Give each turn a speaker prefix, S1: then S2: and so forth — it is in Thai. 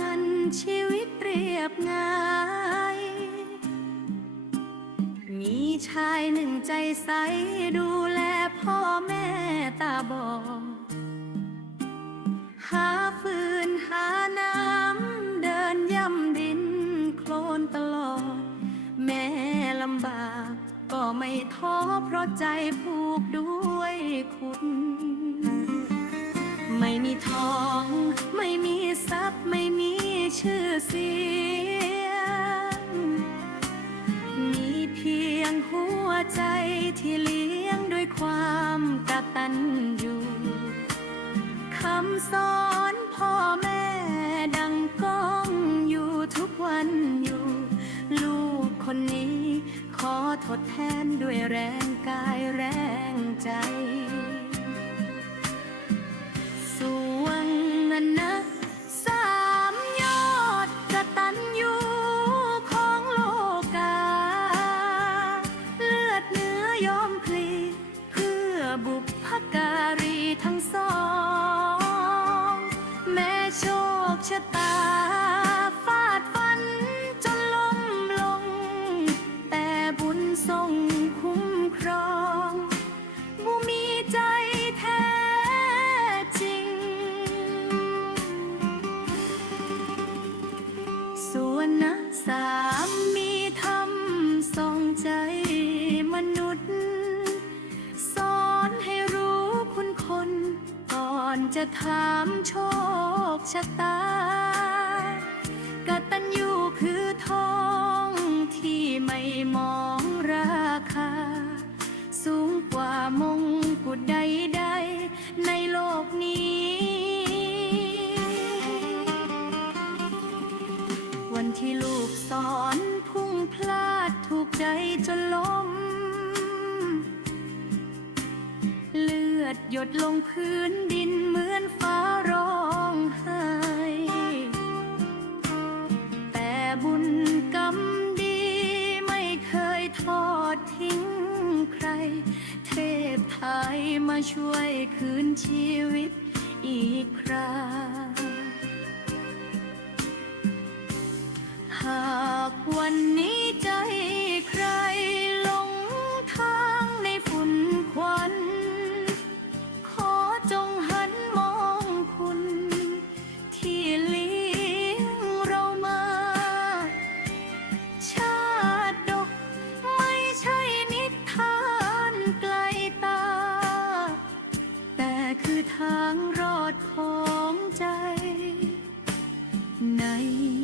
S1: งานชีวิตเรียบง่าย มีชายหนึ่งใจใสดูแลพ่อแม่ตาบอดหาฟืนหาน้ำเดินย่ำดินโคลนตลอด แม่ลำบากก็ไม่ท้อเพราะใจผูกด้วย เสียง มีเพียงหัวใจที่เลี้ยงด้วยความกตัญญูคำสอนพ่อแม่ดังก้องอยู่ทุกวันอยู่ ลูกคนนี้ขอทดแทนด้วยแรงกายแรงใจ ชะตาฟาดฟันจนล้มลง แต่บุญทรงคุ้มครองผู้มีใจแท้จริง ส่วนนะสามี จะถามโชคชะตากตัญญูคือทองที่ไม่มองราคา สูงกว่ามงกุฎใดๆในโลกนี้ วันที่ลูกสอนพุ่งพลาดถูกใจจนล้ม เลือดหยดลงพื้นดิน อนฟ้าร้องไห้แต่บุญกรรมดีไม่เคยทอดทิ้งใคร เทพไทยมาช่วยคืนชีวิตอีกคราหากวันนี้ night.